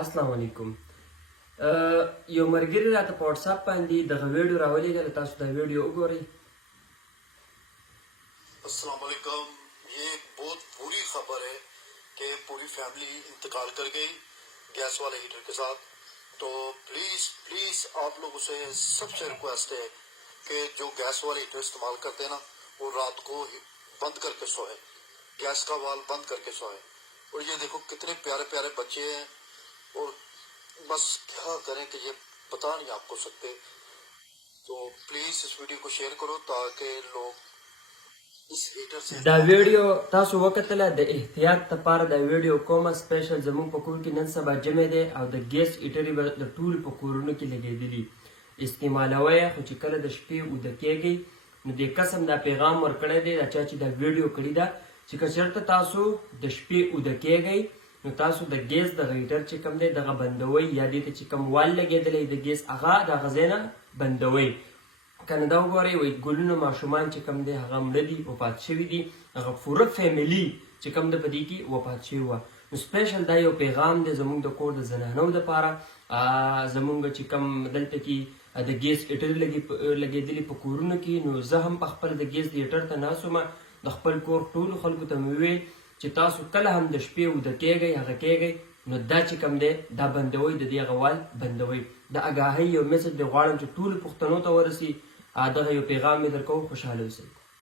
السلام علیکم. یو ملګري راته په واتس اپ باندې دغه ویډیو راولېږله، تاسو دا ویډیو وګورئ. السلام علیکم. یہ ایک بہت بری خبر ہے کہ پوری فیملی انتقال کر گئی گیس والے ہیٹر کے ساتھ. تو پلیز آپ لوگوں سے سب سے ریکویسٹ ہے کہ جو گیس والے ہیٹر استعمال کرتے ہیں نا وہ رات کو بند کر کے سوئے، گیس کا وال بند کر کے سوئے. اور یہ دیکھو کتنے پیارے پیارے بچے ہیں، اور بس کیا کریں کہ یہ بتا نہیں آپ کو سکتے. تو پلیز اس ویڈیو کو شیئر کرو تاکہ لوگ اس هیټر سے دا ویډیو تاسو وکتله د احتیاط لپاره دا ویډیو کومه سپیشل زموږ په کور کې نن سبا جمع دی او د ګیس هیټر به د ټولو په کورونو کې لګېدلي استعمالوئ. خو چې کله د شپې اوده کېږئ نو دې قسم دا پیغام ورکړی دی دا چا چې دا ویډیو کړې ده چې که چېرته تاسو د شپې اوده کېږئ نو تاسو د ګیس دغه هیټر چې کوم دی دغه بندوئ، یا دې ته چې کوم وال لګېدلی د ګیس هغه د هغه ځای نه بندوئ. کنه دا وګورئ وایي ګلونه ماشومان چې کوم دی هغه مړه دي، وفات شوي دي، هغه پوره فیملی چې کوم ده په دې کې وفات شوي وه. نو سپیشل دا یو پیغام دی زموږ د کور د زنانو دپاره، زموږ چې کوم دلته کې د ګیس هیټر لګېدلي په کورونو کې. نو زه هم په خپل د ګیس د هیټر ته ناست وم، د خپل کور ټولو خلکو ته مې وویل چې تاسو کله هم د شپې اوده کېږئ هغه کېږئ نو دا چې کوم دی دا بندوئ، د دې هغه وال بندوئ. د اګاهۍ یو میسج دی غواړم چې ټولو پښتنو ته ورسي. دغه یو پیغام مې درکوم. خوشحاله اوسئ.